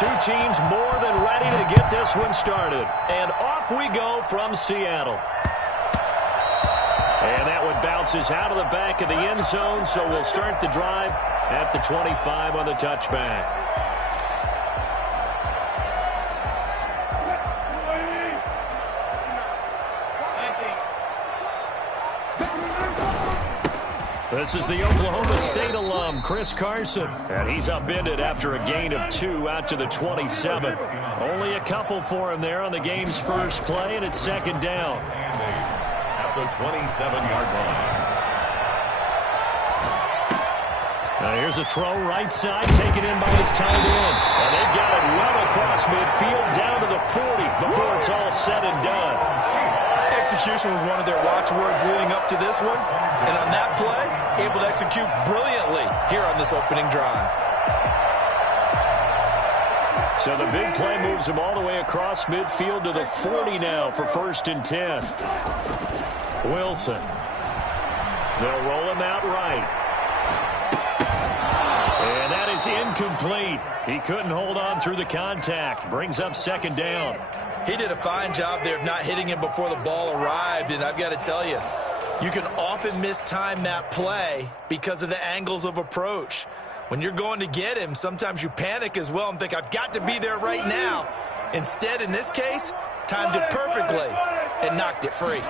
Two teams more than ready to get this one started. And off we go from Seattle. And that one bounces out of the back of the end zone, so we'll start the drive at the 25 on the touchback. This is the Oklahoma State alum, Chris Carson. And he's upended after a gain of 2 out to the 27. Only a couple for him there on the game's first play, and it's second down. At the 27-yard line. Now here's a throw right side, taken in by his tight end. And they've got it well across midfield, down to the 40 before it's all said and done. Execution was one of their watchwords leading up to this one. And on that play, able to execute brilliantly here on this opening drive. So the big play moves him all the way across midfield to the 40 now for 1st and 10. Wilson. They'll roll him out right. And that is incomplete. He couldn't hold on through the contact. Brings up second down. He did a fine job there of not hitting him before the ball arrived. And I've got to tell you, you can often mistime that play because of the angles of approach. When you're going to get him, sometimes you panic as well and think, I've got to be there right now. Instead, in this case, timed it perfectly and knocked it free.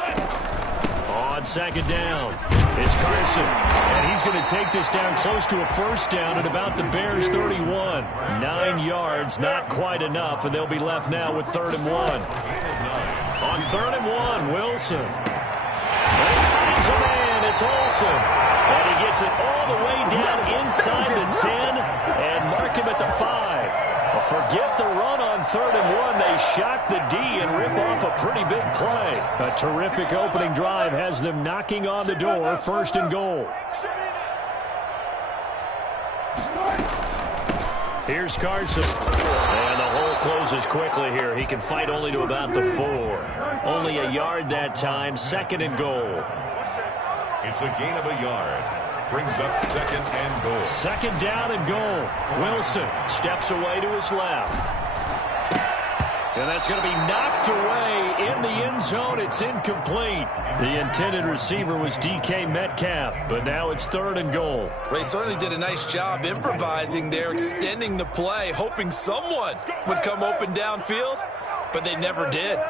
On second down, it's Carson. And he's going to take this down close to a first down at about the Bears' 31. 9 yards, not quite enough, and they'll be left now with 3rd and 1. On 3rd and 1, Wilson. And he finds a man, it's Olsen. And he gets it all the way down inside the 10 and mark him at the 5. Forget the run on 3rd and 1. They shock the D and rip off a pretty big play. A terrific opening drive has them knocking on the door, 1st and goal. Here's Carson. And the hole closes quickly here. He can fight only to about the 4. Only a yard that time, 2nd and goal. It's a gain of a yard. Brings up 2nd and goal. 2nd down and goal. Wilson steps away to his left. And that's going to be knocked away in the end zone. It's incomplete. The intended receiver was DK Metcalf, but now it's 3rd and goal. Ray certainly did a nice job improvising there, extending the play, hoping someone would come open downfield, but they never did.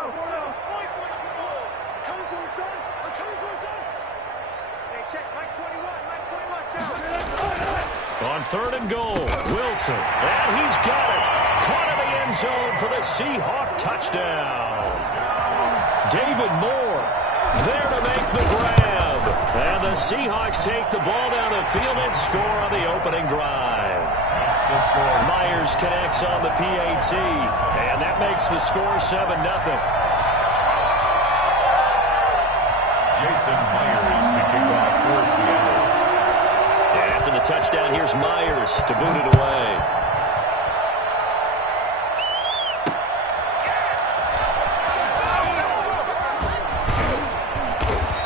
On 3rd and goal, Wilson. And he's got it. Caught in the end zone for the Seahawk touchdown. David Moore there to make the grab. And the Seahawks take the ball down the field and score on the opening drive. Myers connects on the PAT. And that makes the score 7-0. Jason Myers to kick off for Seattle. After the touchdown, here's Myers to boot it away.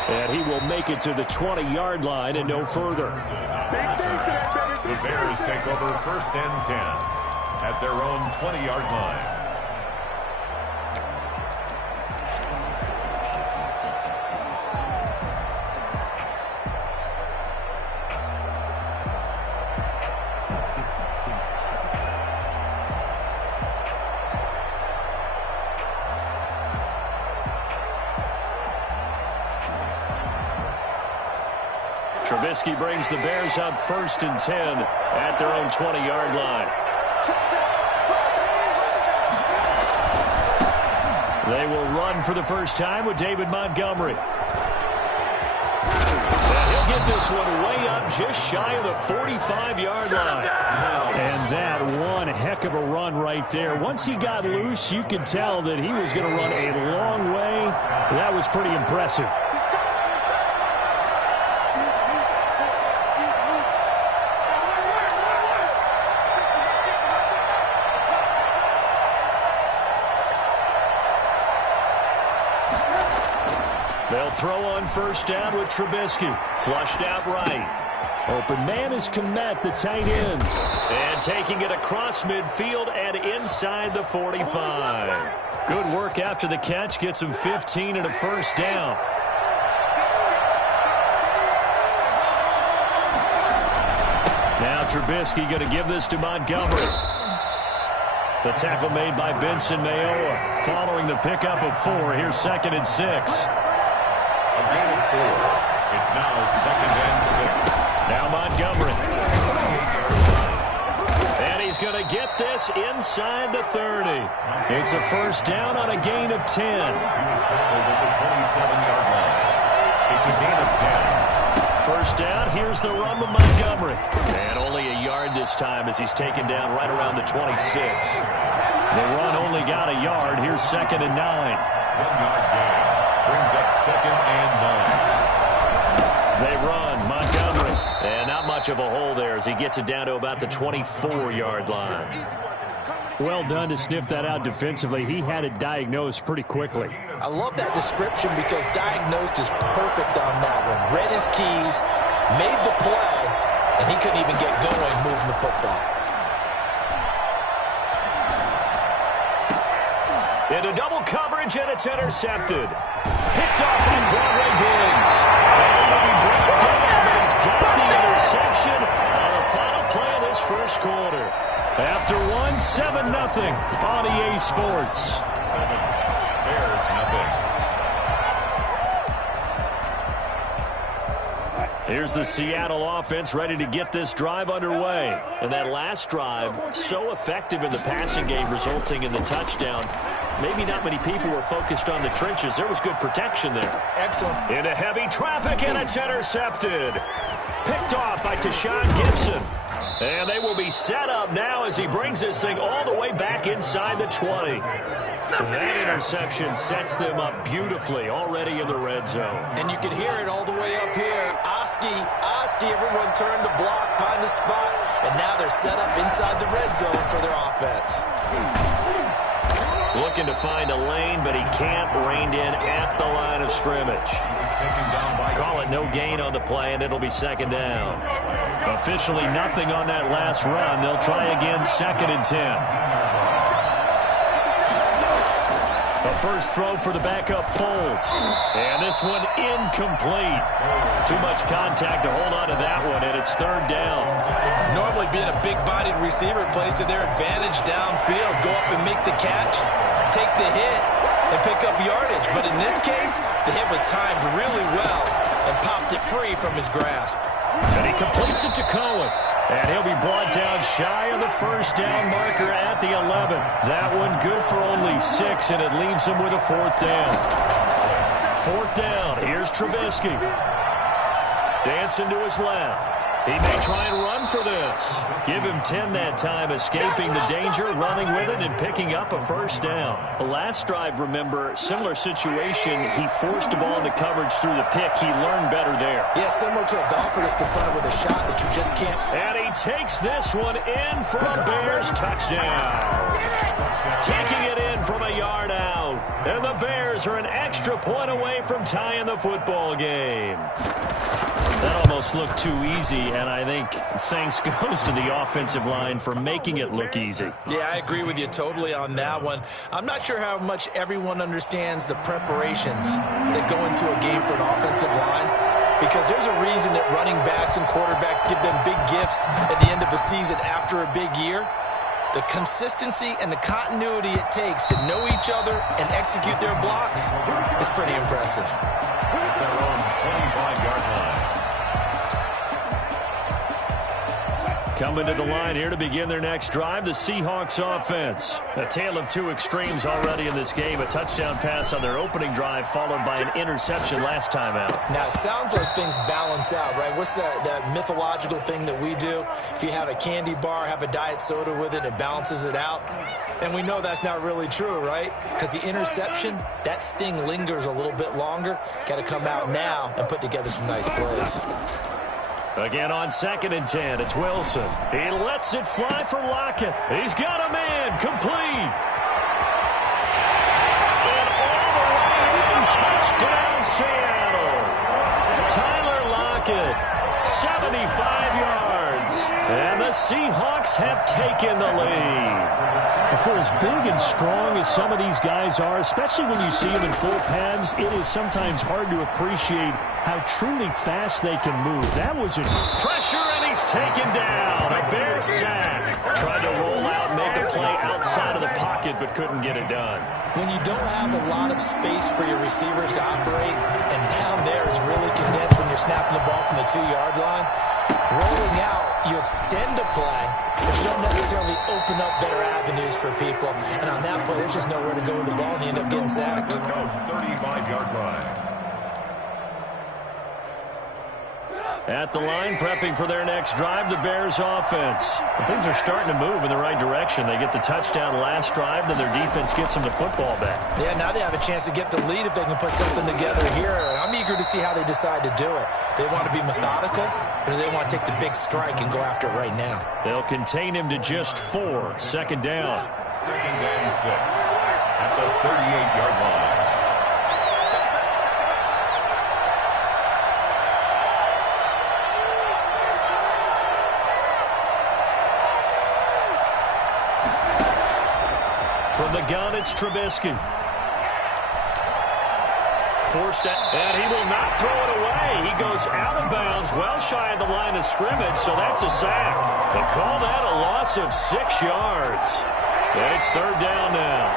And he will make it to the 20-yard line and no further. The Bears take over 1st and 10 at their own 20-yard line. Trubisky brings the Bears up 1st and 10 at their own 20-yard line. They will run for the first time with David Montgomery. And he'll get this one way up just shy of the 45-yard line. And that one heck of a run right there. Once he got loose, you could tell that he was going to run a long way. That was pretty impressive. They'll throw on 1st down with Trubisky. Flushed out right. Open man is Komet, the tight end. And taking it across midfield and inside the 45. Good work after the catch. Gets him 15 and a first down. Now Trubisky going to give this to Montgomery. The tackle made by Benson Mayowa. Following the pickup of 4, here's 2nd and 6. A gain of 4. It's now 2nd and 6. Now Montgomery. And he's going to get this inside the 30. It's a first down on a gain of 10. He was tackled at the 27-yard line. It's a gain of 10. First down, here's the run of Montgomery. And only a yard this time as he's taken down right around the 26. The run only got a yard. Here's 2nd and 9. 1-yard gain. Brings up 2nd and 9. They run. Montgomery. And not much of a hole there as he gets it down to about the 24-yard line. Well done to sniff that out defensively. He had it diagnosed pretty quickly. I love that description because diagnosed is perfect on that one. Read his keys, made the play, and he couldn't even get going moving the football. Into double coverage, and it's intercepted. Picked off by Broadway Diggs. And will be brought down, but he's got the interception on the final play of this first quarter. After 7-0 on EA Sports. 7. Bears nothing. Here's the Seattle offense ready to get this drive underway. And that last drive, so effective in the passing game, resulting in the touchdown. Maybe not many people were focused on the trenches. There was good protection there. Excellent. Into heavy traffic, and it's intercepted. Picked off by Tashawn Gibson. And they will be set up now as he brings this thing all the way back inside the 20. That interception sets them up beautifully already in the red zone. And you can hear it all the way up here. Oski, everyone turned to block, find a spot, and now they're set up inside the red zone for their offense. Looking to find a lane, but he can't. Reined in at the line of scrimmage. Call it no gain on the play, and it'll be 2nd down. Officially nothing on that last run. They'll try again, 2nd and 10. The first throw for the backup Foles. And this one incomplete. Too much contact to hold on to that one, and it's 3rd down. Normally being a big-bodied receiver plays to their advantage downfield. Go up and make the catch, take the hit, and pick up yardage. But in this case, the hit was timed really well and popped it free from his grasp. And he completes it to Cohen. And he'll be brought down shy of the first down marker at the 11. That one good for only 6, and it leaves him with a 4th down. 4th down. Here's Trubisky. Dancing to his left. He may try and run for this. Give him 10 that time, escaping the danger, running with it, and picking up a first down. The last drive, remember, similar situation. He forced the ball into coverage through the pick. He learned better there. Yeah, similar to a golfer that's confronted with a shot that you just can't. And he takes this one in for a Bears touchdown. Taking it in from a yard out. And the Bears are an extra point away from tying the football game. That almost looked too easy, and I think thanks goes to the offensive line for making it look easy. Yeah, I agree with you totally on that one. I'm not sure how much everyone understands the preparations that go into a game for an offensive line, because there's a reason that running backs and quarterbacks give them big gifts at the end of the season after a big year. The consistency and the continuity it takes to know each other and execute their blocks is pretty impressive. Their own 25-yard line. Coming to the line here to begin their next drive, the Seahawks offense. A tale of two extremes already in this game. A touchdown pass on their opening drive, followed by an interception last time out. Now, it sounds like things balance out, right? What's that mythological thing that we do? If you have a candy bar, have a diet soda with it, it balances it out. And we know that's not really true, right? Because the interception, that sting lingers a little bit longer. Got to come out now and put together some nice plays. Again on 2nd and 10, it's Wilson. He lets it fly for Lockett. He's got a man, complete. And all the way in, touchdown Seattle. Tyler Lockett, 75 yards. And the Seahawks have taken the lead. For as big and strong as some of these guys are, especially when you see them in full pads, it is sometimes hard to appreciate how truly fast they can move. That was a pressure, and he's taken down. A Bear sack. Tried to roll out, make a play outside of the pocket, but couldn't get it done. When you don't have a lot of space for your receivers to operate, and down there is really condensed when you're snapping the ball from the 2-yard line, rolling out, you extend a play, but you don't necessarily open up better avenues for people. And on that play, there's just nowhere to go with the ball, and you end up getting sacked. 35-yard line. At the line, prepping for their next drive, the Bears offense. And things are starting to move in the right direction. They get the touchdown last drive, then their defense gets them the football back. Yeah, now they have a chance to get the lead if they can put something together here. I'm eager to see how they decide to do it. They want to be methodical, or do they want to take the big strike and go after it right now? They'll contain him to just 4. Second down. Second and 6 at the 38-yard line. From the gun, it's Trubisky. Forced out, and he will not throw it away. He goes out of bounds, well shy of the line of scrimmage, so that's a sack. They call that a loss of 6 yards. And it's third down now.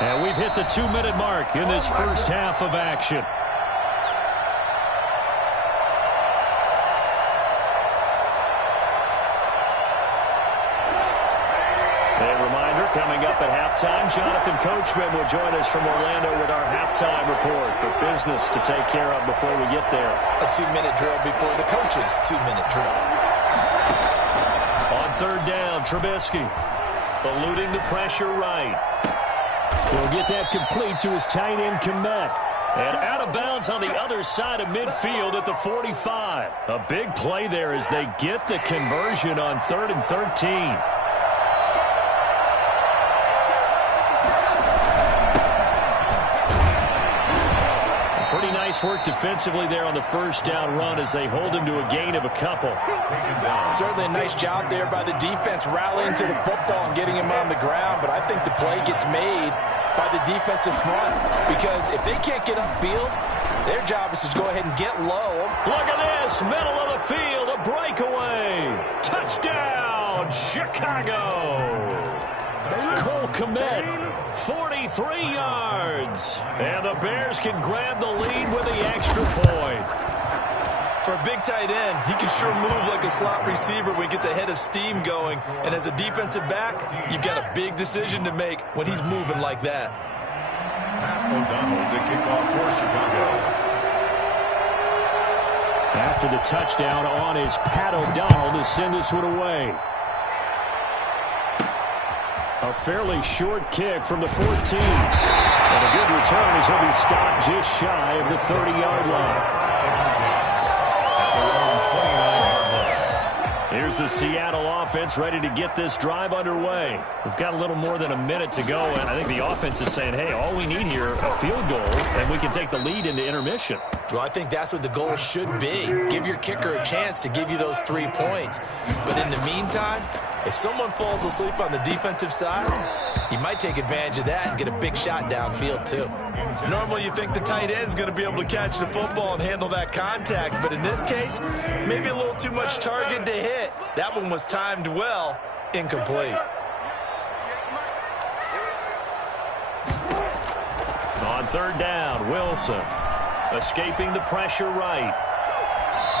And we've hit the 2-minute mark in this first half of action. Coming up at halftime, Jonathan Coachman will join us from Orlando with our halftime report. But business to take care of before we get there. A 2-minute drill before the coach's 2-minute drill. On third down, Trubisky eluding the pressure right. He'll get that complete to his tight end, Kmet. And out of bounds on the other side of midfield at the 45. A big play there as they get the conversion on 3rd and 13. Nice work defensively there on the first down run as they hold him to a gain of a couple. Certainly a nice job there by the defense rallying to the football and getting him on the ground, but I think the play gets made by the defensive front because if they can't get upfield, their job is to go ahead and get low. Look at this, middle of the field, a breakaway. Touchdown, Chicago. Cole Kmet, 43 yards. And the Bears can grab the lead with the extra point. For a big tight end, he can sure move like a slot receiver when he gets a head of steam going. And as a defensive back, you've got a big decision to make when he's moving like that. O'Donnell to kick off for Chicago. After the touchdown on is Pat O'Donnell to send this one away. A fairly short kick from the 14. And a good return as he'll be stopped just shy of the 30-yard line. Here's the Seattle offense ready to get this drive underway. We've got a little more than a minute to go, and I think the offense is saying, hey, all we need here, a field goal, and we can take the lead into intermission. Well, I think that's what the goal should be. Give your kicker a chance to give you those 3 points. But in the meantime, if someone falls asleep on the defensive side, you might take advantage of that and get a big shot downfield, too. Normally, you think the tight end's going to be able to catch the football and handle that contact. But in this case, maybe a little too much target to hit. That one was timed well, incomplete. On third down, Wilson escaping the pressure right.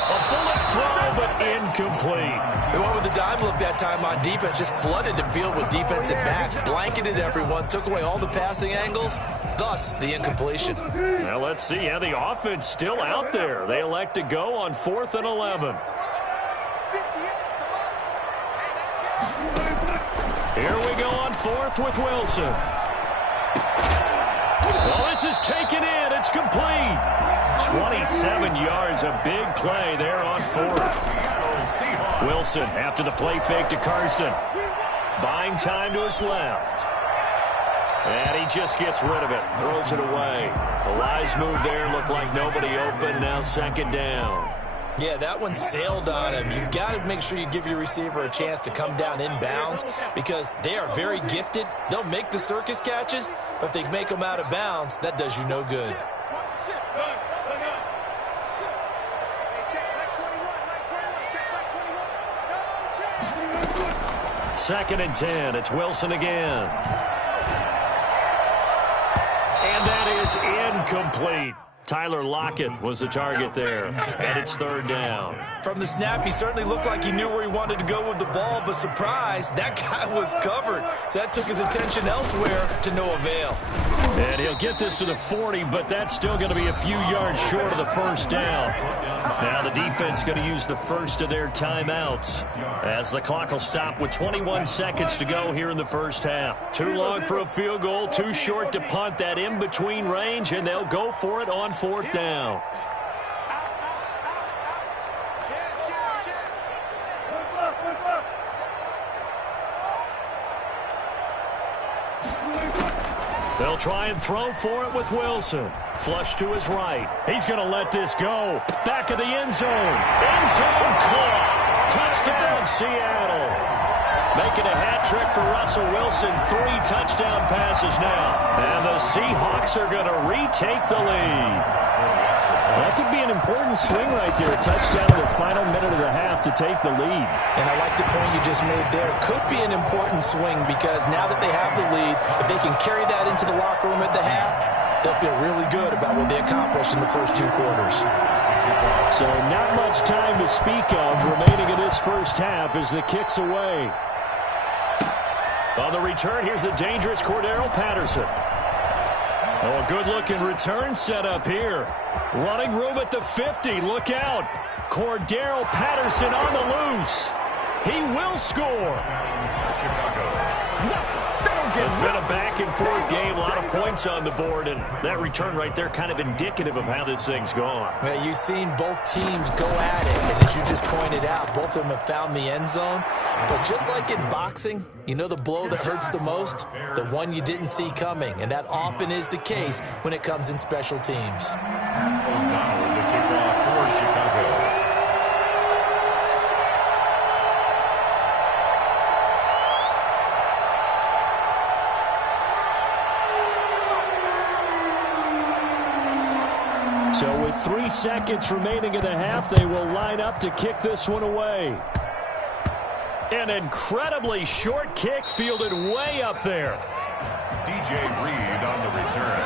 A bullet throw, but incomplete. They went with the dime look that time on defense, just flooded the field with defensive backs, blanketed everyone, took away all the passing angles, thus the incompletion. Well, let's see. Yeah, the offense still out there. They elect to go on 4th and 11. Here we go on 4th with Wilson. Well, this is taken in. It's complete. 27 yards, a big play there on 4th. Wilson after the play fake to Carson. Buying time to his left. And he just gets rid of it, throws it away. A wise move there, looked like nobody open, now second down. Yeah, that one sailed on him. You've got to make sure you give your receiver a chance to come down inbounds because they are very gifted. They'll make the circus catches, but if they make them out of bounds, that does you no good. Second and 10. It's Wilson again. And that is incomplete. Tyler Lockett was the target there, and it's third down. From the snap, he certainly looked like he knew where he wanted to go with the ball, but surprise, that guy was covered. So that took his attention elsewhere to no avail. And he'll get this to the 40, but that's still going to be a few yards short of the first down. Now the defense going to use the first of their timeouts as the clock will stop with 21 seconds to go here in the first half. Too long for a field goal, too short to punt that in-between range, and they'll go for it on fourth down. They'll try and throw for it with Wilson. Flush to his right. He's going to let this go. Back of the end zone. End zone caught. Touchdown, Seattle. Making a hat trick for Russell Wilson. 3 touchdown passes now. And the Seahawks are going to retake the lead. That could be an important swing right there. A touchdown in the final minute of the half to take the lead. And I like the point you just made there. Could be an important swing because now that they have the lead, if they can carry that into the locker room at the half, they'll feel really good about what they accomplished in the first 2 quarters. So not much time to speak of remaining in this first half as the kick's away. On the return, here's the dangerous Cordero Patterson. Oh, a good-looking return set up here. Running room at the 50. Look out. Cordero Patterson on the loose. He will score. It's been a back-and-forth game. A lot of points on the board, and that return right there kind of indicative of how this thing's gone. Well, you've seen both teams go at it, and as you just pointed out, both of them have found the end zone. But just like in boxing, you know the blow that hurts the most? The one you didn't see coming, and that often is the case when it comes in special teams. O'Donnell, the kickoff for Chicago. So with 3 seconds remaining in the half, they will line up to kick this one away. An incredibly short kick fielded way up there. DJ Reed on the return.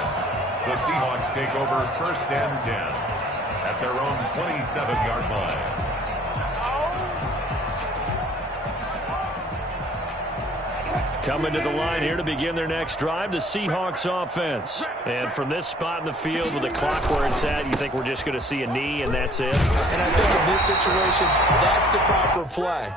The Seahawks take over first and 10 at their own 27-yard line. Coming to the line here to begin their next drive, the Seahawks offense. And from this spot in the field with the clock where it's at, you think we're just going to see a knee and that's it? And I think in this situation, that's the proper play.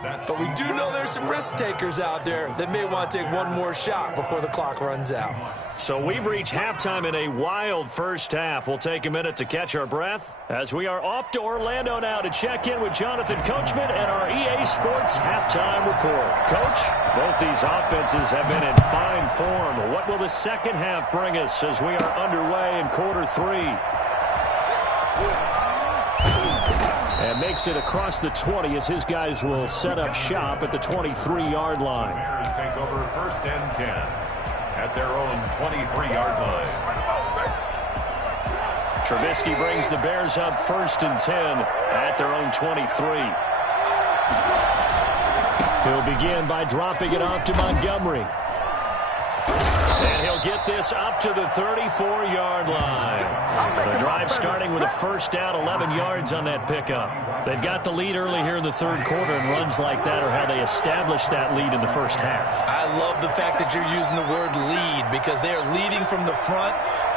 But we do know there's some risk takers out there that may want to take one more shot before the clock runs out. So we've reached halftime in a wild first half. We'll take a minute to catch our breath as we are off to Orlando now to check in with Jonathan Coachman and our EA Sports halftime report. Coach, both these offenses have been in fine form. What will the second half bring us as we are underway in quarter 3? And makes it across the 20 as his guys will set up shop at the 23-yard line. Bears take over first and 10 at their own 23-yard line. Trubisky brings the Bears up first and 10 at their own 23. He'll begin by dropping it off to Montgomery. And he'll get this up to the 34-yard line. The drive starting with a first down, 11 yards on that pickup. They've got the lead early here in the third quarter, and runs like that are how they established that lead in the first half. I love the fact that you're using the word lead because they are leading from the front,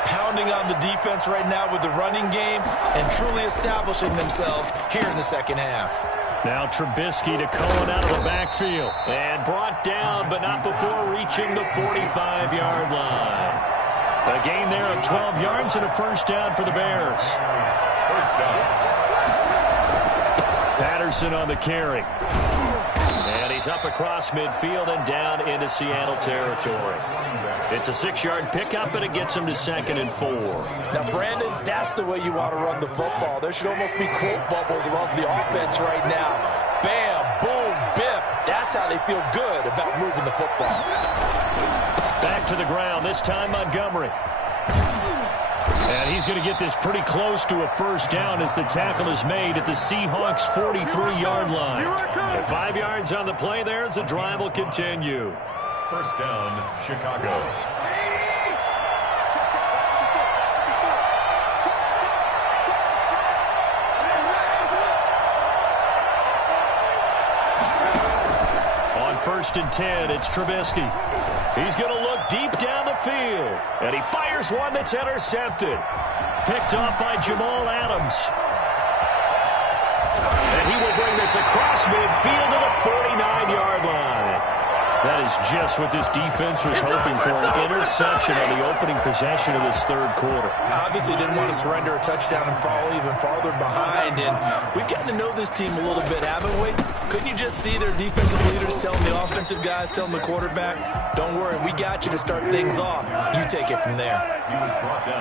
pounding on the defense right now with the running game, and truly establishing themselves here in the second half. Now Trubisky to Cohen out of the backfield. And brought down, but not before reaching the 45-yard line. A gain there of 12 yards and a first down for the Bears. First down. Patterson on the carry. And he he's up across midfield and down into Seattle territory. It's a 6-yard pickup, and it gets him to 2nd and 4. Now, Brandon, that's the way you want to run the football. There should almost be quote bubbles above the offense right now. Bam, boom, biff. That's how they feel good about moving the football. Back to the ground, this time Montgomery. And he's going to get this pretty close to a first down as the tackle is made at the Seahawks' 43-yard line. 5 yards on the play there as the drive will continue. First down, Chicago. On 1st and 10, it's Trubisky. He's going to look deep down the field. And he fires one that's intercepted. Picked off by Jamal Adams. And he will bring this across midfield to the 49-yard line. That is just what this defense was hoping for, an interception on the opening possession of this third quarter. Obviously didn't want to surrender a touchdown and fall even farther behind, and we've gotten to know this team a little bit, haven't we? Couldn't you just see their defensive leaders telling the offensive guys, telling the quarterback, don't worry, we got you to start things off. You take it from there.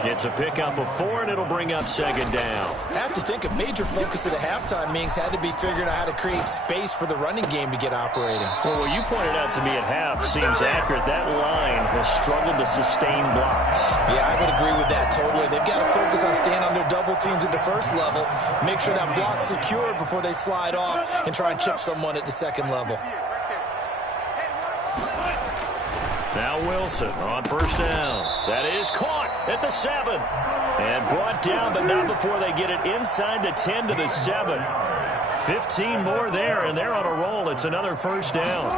It's a pickup of 4, and it'll bring up 2nd down. I have to think a major focus of the halftime meetings had to be figuring out how to create space for the running game to get operating. Well, what you pointed out to me at half seems accurate. That line has struggled to sustain blocks. Yeah, I would agree with that totally. They've got to focus on staying on their double teams at the first level, make sure that block's secure before they slide off and try and chip someone at the second level. Now Wilson on 1st down. That is caught at the 7. And brought down, but not before they get it inside the 10 to the 7. 15 more there, and they're on a roll. It's another 1st down.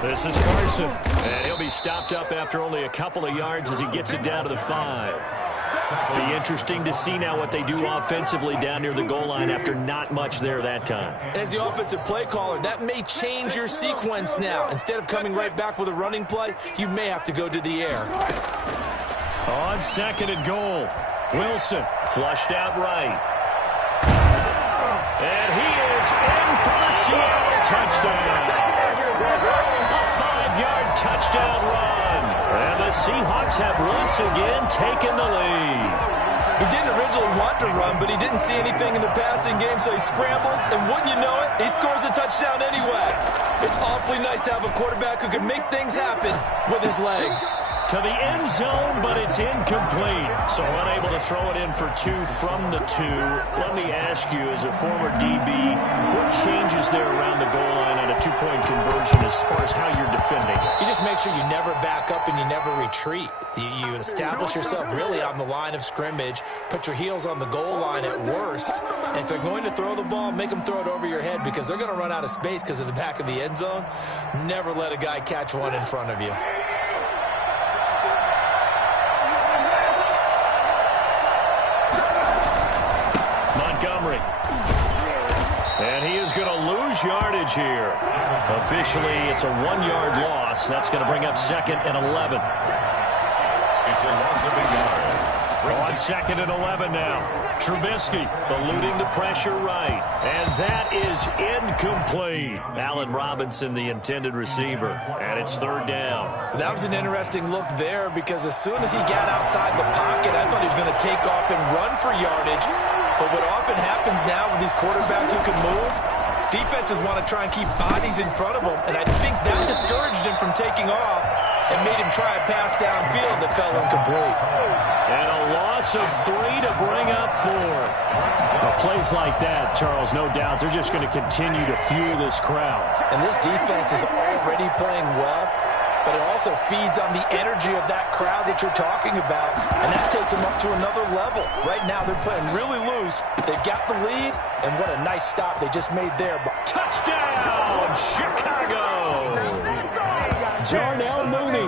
This is Carson. And he'll be stopped up after only a couple of yards as he gets it down to the 5. Be interesting to see now what they do offensively down near the goal line after not much there that time. As the offensive play caller, that may change your sequence now. Instead of coming right back with a running play, you may have to go to the air. On 2nd and goal, Wilson flushed out right. And he is in for the Seattle touchdown. A 5-yard touchdown run. And the Seahawks have once again taken the lead. He didn't originally want to run, but he didn't see anything in the passing game, so he scrambled, and wouldn't you know it, he scores a touchdown anyway. It's awfully nice to have a quarterback who can make things happen with his legs. To the end zone, but it's incomplete. So unable to throw it in for 2 from the 2. Let me ask you, as a former DB, what changes there around the goal line on a 2-point conversion as far as how you're defending? You just make sure you never back up and you never retreat. You establish yourself really on the line of scrimmage, put your heels on the goal line at worst, and if they're going to throw the ball, make them throw it over your head because they're going to run out of space because of the back of the end zone. Never let a guy catch one in front of you. Montgomery. And he is going to lose yardage here. Officially, it's a 1-yard loss. That's going to bring up 2nd and 11. It's a loss of a yard. On 2nd and 11 now. Trubisky eluding the pressure right. And that is incomplete. Allen Robinson, the intended receiver. And it's 3rd down. That was an interesting look there because as soon as he got outside the pocket, I thought he was going to take off and run for yardage. But what often happens now with these quarterbacks who can move, defenses want to try and keep bodies in front of them, and I think that discouraged him from taking off and made him try a pass downfield that fell incomplete. And a loss of 3 to bring up 4. Well, plays like that, Charles, no doubt, they're just going to continue to fuel this crowd. And this defense is already playing well, but it also feeds on the energy of that crowd that you're talking about, and that takes them up to another level. Right now, they're playing really loose. They've got the lead, and what a nice stop they just made there. Touchdown, Chicago! Darnell Mooney,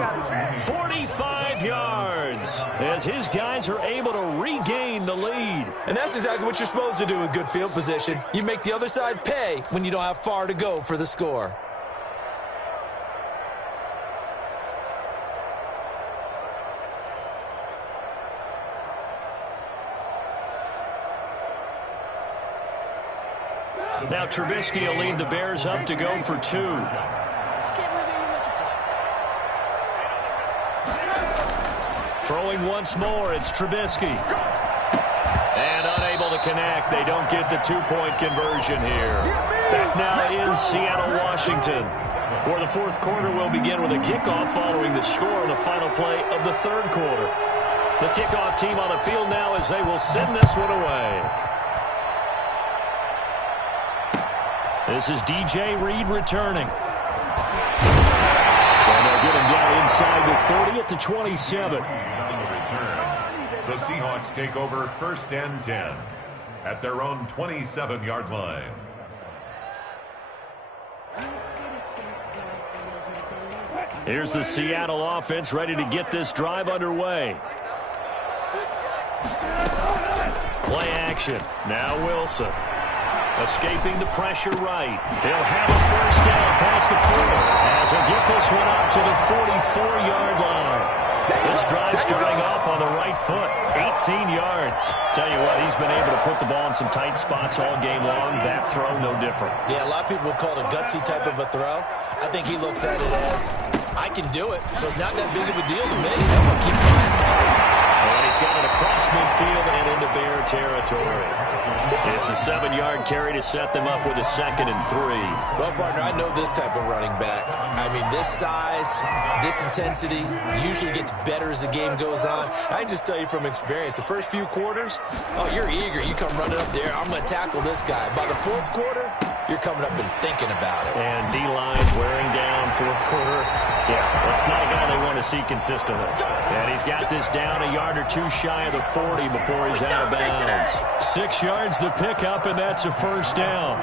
45 yards, as his guys are able to regain the lead. And that's exactly what you're supposed to do with good field position. You make the other side pay when you don't have far to go for the score. Now Trubisky will lead the Bears up to go for 2. Throwing once more, it's Trubisky. And unable to connect. They don't get the 2-point conversion here. Back now in Seattle, Washington, where the fourth quarter will begin with a kickoff following the score on the final play of the third quarter. The kickoff team on the field now as they will send this one away. This is DJ Reed returning. And they'll get him down inside the 30 at the 27. The Seahawks take over 1st and 10 at their own 27-yard line. Here's the Seattle offense ready to get this drive underway. Play action. Now Wilson. Escaping the pressure right. He'll have a first down past the 4 as he'll get this one up to the 44-yard line. This drive starting off on the right foot. 18 yards. Tell you what, he's been able to put the ball in some tight spots all game long. That throw, no different. Yeah, a lot of people would call it a gutsy type of a throw. I think he looks at it as, I can do it, so it's not that big of a deal to me. I'm going to keep trying. And he's got it across midfield and into Bear territory. It's a 7-yard carry to set them up with a 2nd and 3. Well, partner, I know this type of running back. I mean, this size, this intensity usually gets better as the game goes on. I can just tell you from experience, the first few quarters, oh, you're eager. You come running up there, I'm going to tackle this guy. By the fourth quarter, you're coming up and thinking about it. And D-line wearing down fourth quarter. Yeah, that's not a guy they want to see consistently. And he's got this down a yard or 2 shy of the 40 before he's out of bounds. 6 yards the pickup, and that's a first down.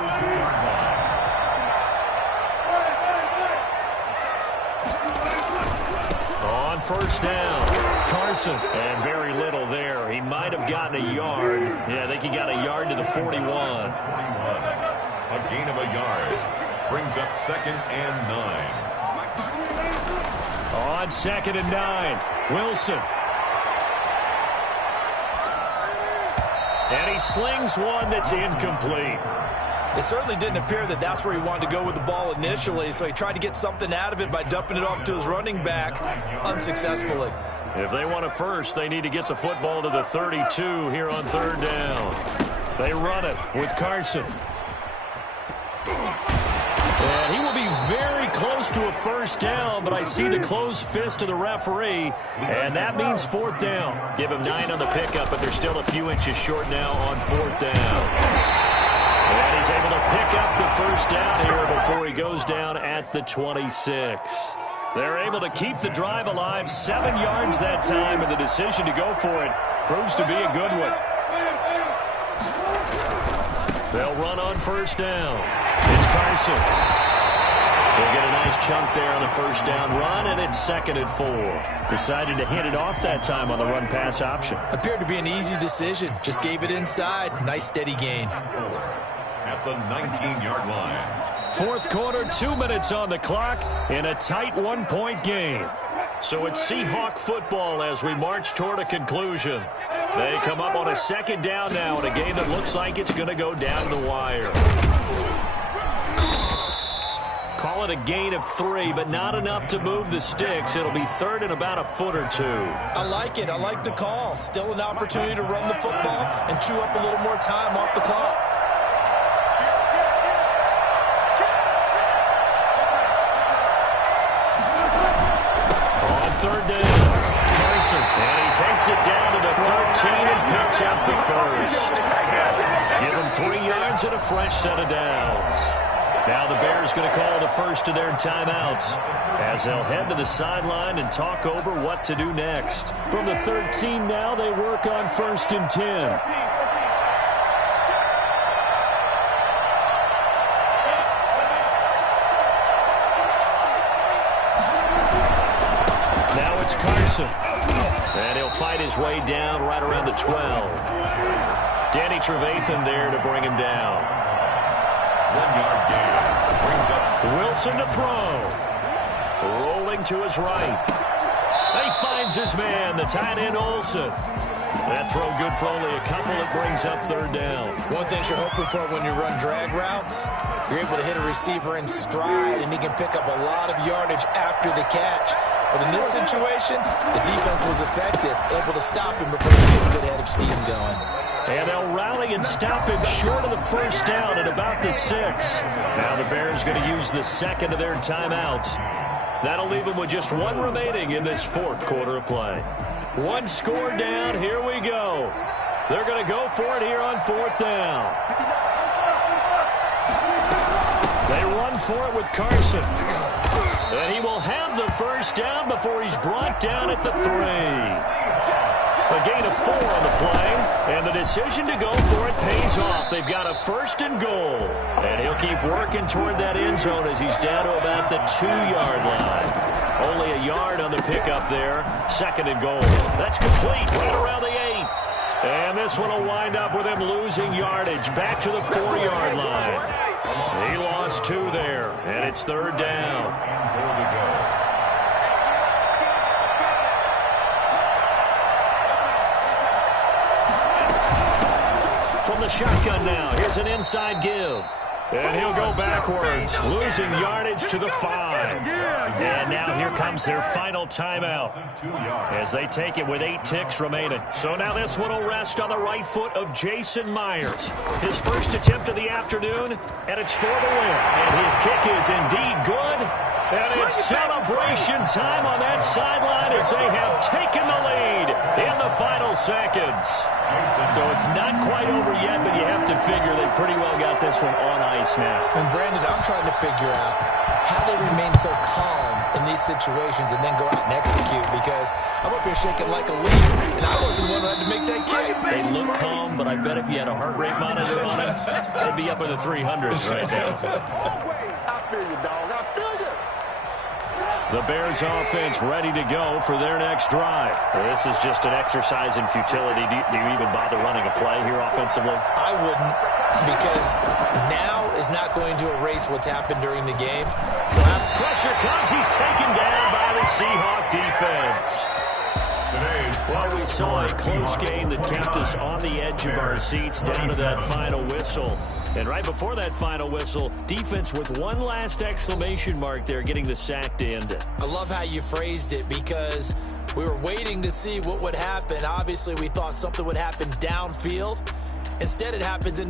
On first down, Carson. And very little there. He might have gotten a yard. Yeah, I think he got a yard to the 41. A gain of a yard. Brings up 2nd and 9. On 2nd and 9, Wilson. And he slings one that's incomplete. It certainly didn't appear that that's where he wanted to go with the ball initially, so he tried to get something out of it by dumping it off to his running back unsuccessfully. If they want a first, they need to get the football to the 32 here on 3rd down. They run it with Carson. And he will be very close to a first down, but I see the closed fist of the referee, and that means 4th down. Give him 9 on the pickup, but they're still a few inches short now on 4th down. And he's able to pick up the first down here before he goes down at the 26. They're able to keep the drive alive, 7 yards that time, and the decision to go for it proves to be a good one. They'll run on first down. It's Carson. They'll get a nice chunk there on the first down run, and it's 2nd and 4. Decided to hand it off that time on the run-pass option. Appeared to be an easy decision. Just gave it inside. Nice steady gain. At the 19-yard line. Fourth quarter, 2 minutes on the clock in a tight 1-point game. So it's Seahawk football as we march toward a conclusion. They come up on a 2nd down now in a game that looks like it's going to go down the wire. Call it a gain of 3, but not enough to move the sticks. It'll be 3rd and about a foot or 2. I like it. I like the call. Still an opportunity to run the football and chew up a little more time off the clock. On 3rd down, Carson. And he takes it down to the 13 and picks up the first. Give him 3 yards and a fresh set of downs. Now the Bears going to call the first of their timeouts as they'll head to the sideline and talk over what to do next. From the 13 now, they work on 1st and 10. Now it's Carson. And he'll fight his way down right around the 12. Danny Trevathan there to bring him down. 1-yard gain. Brings up Wilson to throw. Rolling to his right. He finds his man, the tight end Olsen. That throw good for only a couple. It brings up third down. One thing you're hoping for when you run drag routes, you're able to hit a receiver in stride, and he can pick up a lot of yardage after the catch. But in this situation, the defense was effective, able to stop him before he get a good head of steam going. And they'll rally and stop him short of the first down at about the 6. Now the Bears going to use the second of their timeouts. That'll leave them with just one remaining in this fourth quarter of play. One score down. Here we go. They're going to go for it here on fourth down. They run for it with Carson. And he will have the first down before he's brought down at the 3. A gain of 4 on the play, and the decision to go for it pays off. They've got a first and goal, and he'll keep working toward that end zone as he's down to about the 2-yard line. Only a yard on the pickup there. Second and goal. That's complete right around the 8. And this one will wind up with him losing yardage back to the 4-yard line. He lost 2 there, and it's third down. From the shotgun now, here's an inside give. And he'll go backwards, losing yardage to the 5. And now here comes their final timeout as they take it with 8 ticks remaining. So now this one will rest on the right foot of Jason Myers. His first attempt of the afternoon, and it's for the win. And his kick is indeed good. And it's celebration time on that sideline as they have taken the lead in the final seconds. So it's not quite over yet, but you have to figure they pretty well got this one on ice now. And Brandon, I'm trying to figure out how they remain so calm in these situations and then go out and execute, because I'm up here shaking like a leaf, and I wasn't the one who had to make that kick. They look calm, but I bet if you had a heart rate monitor on it, they'd be up in the 300s right now. I feel you, dog. I feel you. The Bears offense ready to go for their next drive. This is just an exercise in futility. Do you even bother running a play here offensively? I wouldn't, because now is not going to erase what's happened during the game. So pressure comes. He's taken down by the Seahawk defense. Well, we saw a close game that kept us on the edge of our seats down to that final whistle. And right before that final whistle, defense with one last exclamation mark there, getting the sack to end it. I love how you phrased it, because we were waiting to see what would happen. Obviously, we thought something would happen downfield. Instead, it happens in